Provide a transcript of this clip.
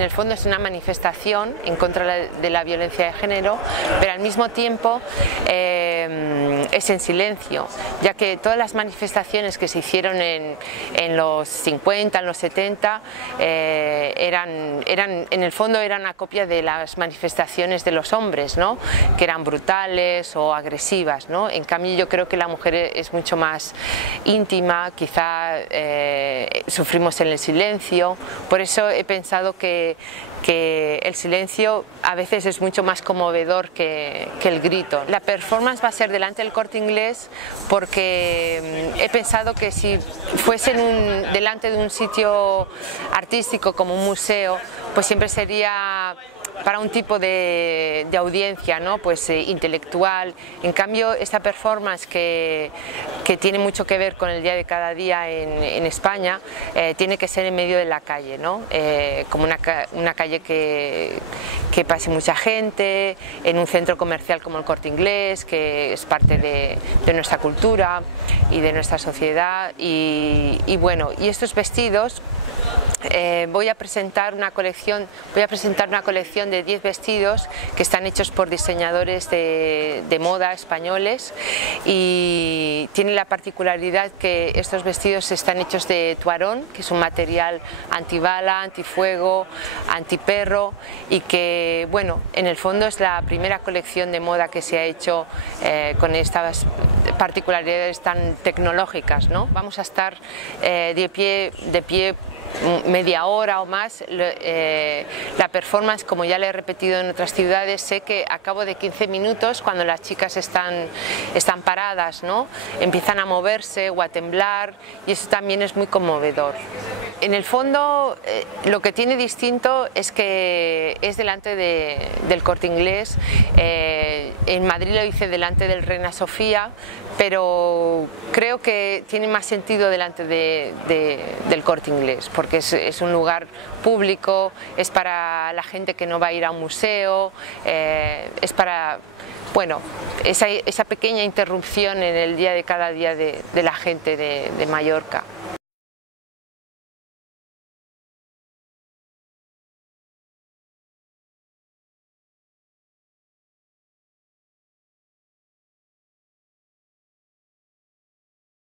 En el fondo es una manifestación en contra de la violencia de género, pero al mismo tiempo es en silencio, ya que todas las manifestaciones que se hicieron en los 50, en los 70, en el fondo eran una copia de las manifestaciones de los hombres, ¿no? Que eran brutales o agresivas, ¿no? En cambio yo creo que la mujer es mucho más íntima, quizá sufrimos en el silencio, por eso he pensado que el silencio a veces es mucho más conmovedor que el grito. La performance va a ser delante del Corte Inglés porque he pensado que si fuesen delante de un sitio artístico como un museo, pues siempre sería para un tipo de audiencia, ¿no? Pues intelectual. En cambio, esta performance que tiene mucho que ver con el día de cada día en España, tiene que ser en medio de la calle, ¿no? Como una calle que pase mucha gente, en un centro comercial como el Corte Inglés, que es parte de nuestra cultura y de nuestra sociedad. Y bueno, y estos vestidos, voy a presentar una colección de 10 vestidos que están hechos por diseñadores de moda españoles, y tienen la particularidad que estos vestidos están hechos de tuarón, que es un material antibala, antifuego, antiperro, y que, bueno, en el fondo es la primera colección de moda que se ha hecho con estas particularidades tan tecnológicas, ¿no? Vamos a estar de pie media hora o más. La performance, como ya le he repetido en otras ciudades, sé que a cabo de 15 minutos, cuando las chicas están paradas, ¿no? Empiezan a moverse o a temblar, y eso también es muy conmovedor. En el fondo, lo que tiene distinto es que es delante del Corte Inglés. En Madrid lo hice delante del Reina Sofía, pero creo que tiene más sentido delante del Corte Inglés, porque es un lugar público, es para la gente que no va a ir a un museo, es para, bueno, esa pequeña interrupción en el día de cada día de la gente de Mallorca.